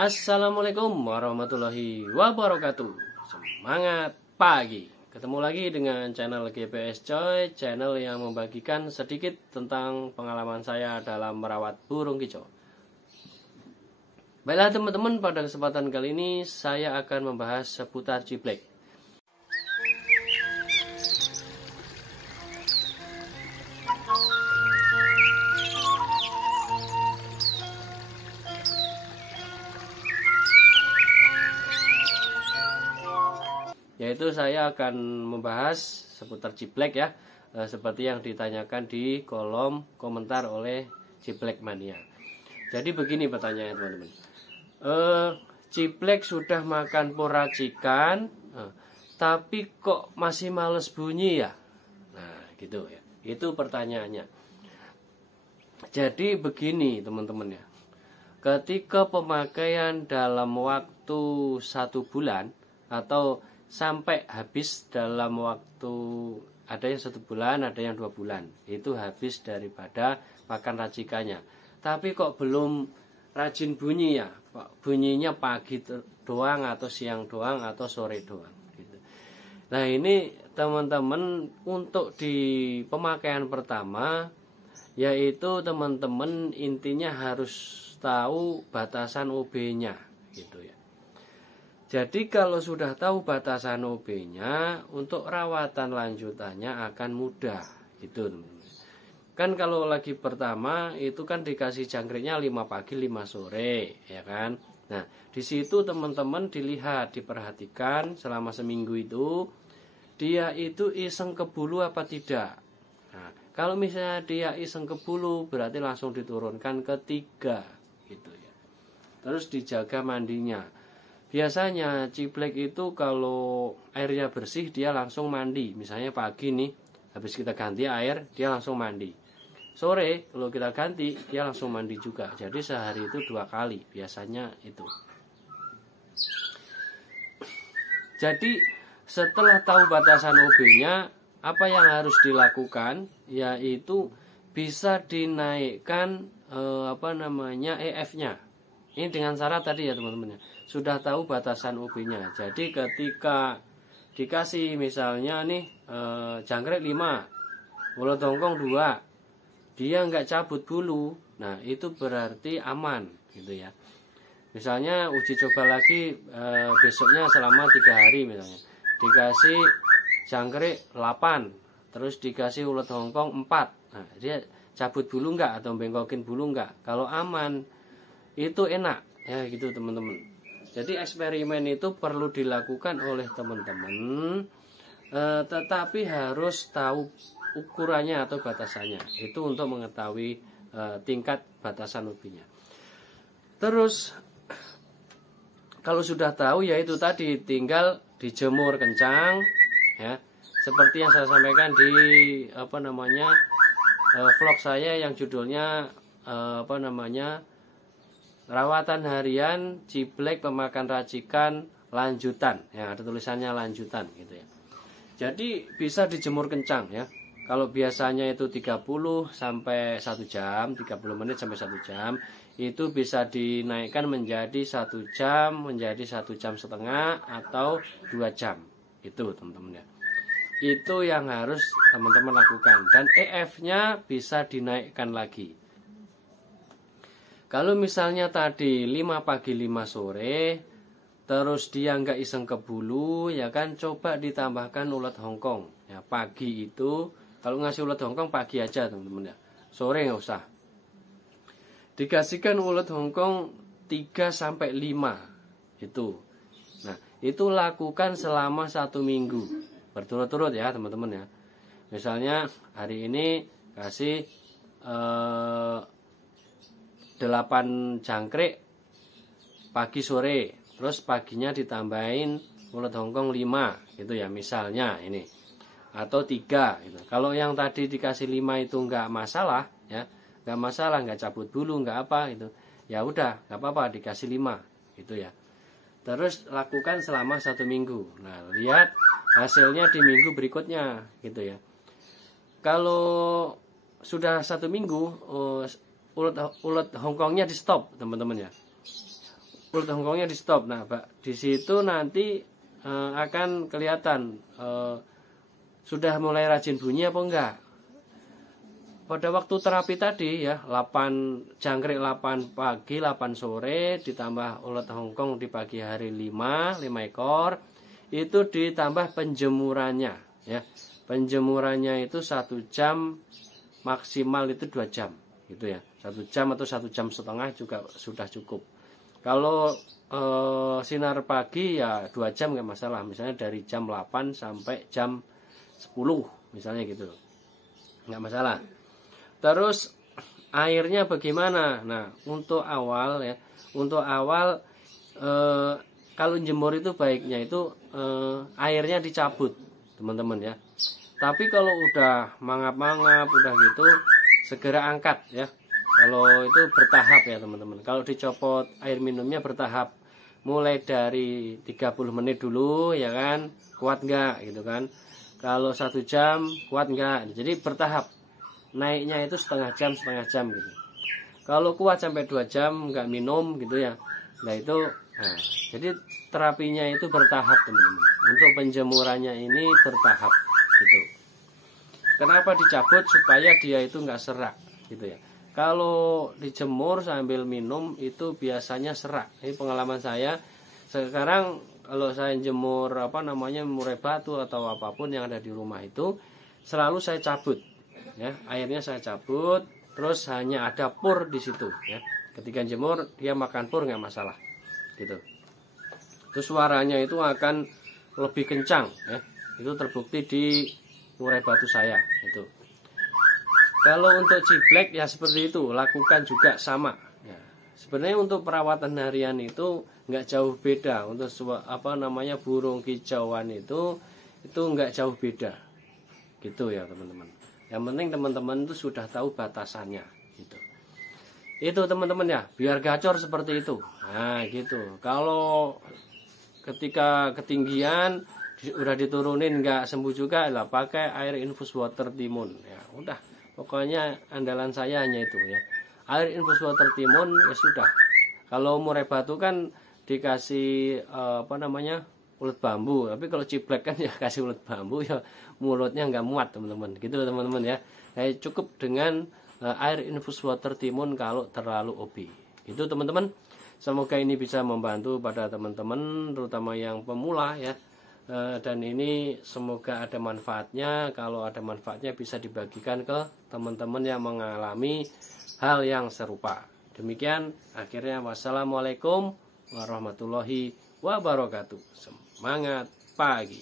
Assalamualaikum warahmatullahi wabarakatuh. Semangat pagi. Ketemu lagi dengan channel GPS Coy, channel yang membagikan sedikit tentang pengalaman saya dalam merawat burung kicau. Baiklah teman-teman, pada kesempatan kali ini saya akan membahas seputar ciblek. Yaitu saya akan membahas seputar ciblek ya, seperti yang ditanyakan di kolom komentar oleh Ciblek Mania. Jadi begini pertanyaan teman-teman, ciblek sudah makan poracikan, tapi kok masih males bunyi ya? Nah gitu ya, itu pertanyaannya. Jadi begini teman-teman ya, ketika pemakaian dalam waktu 1 bulan atau sampai habis dalam waktu, ada yang 1 bulan, ada yang 2 bulan, itu habis daripada makan racikannya. Tapi kok belum rajin bunyi ya, bunyinya pagi doang atau siang doang atau sore doang gitu. Nah ini teman-teman, untuk di pemakaian pertama, yaitu teman-teman intinya harus tahu batasan OB-nya gitu ya. Jadi kalau sudah tahu batasan OB-nya, untuk rawatan lanjutannya akan mudah gitu. Kan kalau lagi pertama itu kan dikasih jangkriknya 5 pagi 5 sore ya kan. Nah, di situ teman-teman dilihat, diperhatikan selama seminggu itu dia itu iseng ke bulu apa tidak. Nah, kalau misalnya dia iseng ke bulu berarti langsung diturunkan ke 3 gitu ya. Terus dijaga mandinya. Biasanya ciblek itu kalau airnya bersih dia langsung mandi. Misalnya pagi nih, habis kita ganti air dia langsung mandi. Sore kalau kita ganti dia langsung mandi juga. Jadi sehari itu 2 kali biasanya itu. Jadi setelah tahu batasan OB-nya, apa yang harus dilakukan yaitu bisa dinaikkan EF-nya. Ini dengan syarat tadi ya teman-teman, sudah tahu batasan OB-nya. Jadi ketika dikasih misalnya nih jangkrik 5, ulat hongkong 2, dia nggak cabut bulu, nah itu berarti aman gitu ya. Misalnya uji coba lagi besoknya selama 3 hari misalnya, dikasih jangkrik 8, terus dikasih ulat hongkong 4, nah dia cabut bulu nggak atau bengkokin bulu nggak? Kalau aman itu enak ya gitu teman-teman. Jadi eksperimen itu perlu dilakukan oleh teman-teman, tetapi harus tahu ukurannya atau batasannya. Itu untuk mengetahui tingkat batasan OB-nya. Terus kalau sudah tahu ya itu tadi tinggal dijemur kencang ya. Seperti yang saya sampaikan di vlog saya yang judulnya rawatan harian ciblek pemakan racikan lanjutan ya, ada tulisannya lanjutan gitu ya. Jadi bisa dijemur kencang ya. Kalau biasanya itu 30 sampai 1 jam, 30 menit sampai 1 jam, itu bisa dinaikkan menjadi 1 jam, menjadi 1,5 jam atau 2 jam. Itu teman-teman ya. Itu yang harus teman-teman lakukan, dan EF-nya bisa dinaikkan lagi. Kalau misalnya tadi 5 pagi 5 sore, terus dia nggak iseng ke bulu, ya kan, coba ditambahkan ulat hongkong. Ya pagi itu, kalau ngasih ulat hongkong pagi aja teman-teman ya, sore nggak usah. Dikasihkan ulat hongkong 3 sampai 5 itu. Nah itu lakukan selama 1 minggu berturut-turut ya teman-teman ya. Misalnya hari ini kasih 8 jangkrik pagi sore, terus paginya ditambahin ulat hongkong 5 gitu ya misalnya ini, atau 3 gitu. Kalau yang tadi dikasih 5 itu nggak masalah ya, nggak masalah, nggak cabut bulu, nggak apa itu, ya udah nggak apa-apa dikasih 5 gitu ya. Terus lakukan selama 1 minggu. Nah lihat hasilnya di minggu berikutnya gitu ya. Kalau sudah 1 minggu ulat hongkongnya di stop teman-teman ya. ulat hongkongnya di stop. Nah, di situ nanti akan kelihatan sudah mulai rajin bunyi apa enggak. Pada waktu terapi tadi ya, 8 jangkrik 8 pagi, 8 sore ditambah ulat hongkong di pagi hari 5 ekor, itu ditambah penjemurannya ya. Penjemurannya itu 1 jam, maksimal itu 2 jam gitu ya. 1 jam atau 1 jam setengah juga sudah cukup. Kalau sinar pagi ya 2 jam nggak masalah, misalnya dari jam 8 sampai jam 10 misalnya gitu, nggak masalah. Terus airnya bagaimana? Nah, untuk awal ya, kalau jemur itu baiknya itu airnya dicabut, teman-teman ya. Tapi kalau udah mangap-mangap, udah gitu, segera angkat ya. Kalau itu bertahap ya, teman-teman. Kalau dicopot air minumnya bertahap, mulai dari 30 menit dulu ya kan, kuat nggak gitu kan? Kalau 1 jam kuat nggak? Jadi bertahap. Naiknya itu setengah jam gitu. Kalau kuat sampai 2 jam nggak minum gitu ya, nah itu jadi terapinya itu bertahap, teman-teman. Untuk penjemurannya ini bertahap gitu. Kenapa dicabut? Supaya dia itu nggak serak gitu ya. Kalau dijemur sambil minum itu biasanya serak. Ini pengalaman saya. Sekarang kalau saya jemur murai batu atau apapun yang ada di rumah itu selalu saya cabut. Ya, airnya saya cabut, terus hanya ada pur di situ ya. Ketika jemur dia makan pur nggak masalah gitu. Terus suaranya itu akan lebih kencang ya. Itu terbukti di murai batu saya itu. Kalau untuk ciblek ya seperti itu, lakukan juga sama ya. Sebenarnya untuk perawatan harian itu nggak jauh beda. Untuk burung kicauan itu nggak jauh beda gitu ya, teman-teman. Yang penting teman-teman itu sudah tahu batasannya gitu. Itu teman-teman ya, biar gacor seperti itu. Nah gitu. Kalau ketika ketinggian udah diturunin nggak sembuh juga, lah pakai air infus water timun ya. Udah, pokoknya andalan saya hanya itu ya. Air infus water timun ya sudah. Kalau murai batu kan dikasih ulet bambu, tapi kalau ciblek kan ya kasih ulet bambu ya mulutnya nggak muat, teman-teman gitu teman-teman ya. Cukup dengan air infus water timun kalau terlalu OB itu, teman-teman. Semoga ini bisa membantu pada teman-teman terutama yang pemula ya, dan ini semoga ada manfaatnya. Kalau ada manfaatnya bisa dibagikan ke teman-teman yang mengalami hal yang serupa. Demikian akhirnya, wassalamualaikum warahmatullahi wabarakatuh. Semangat pagi.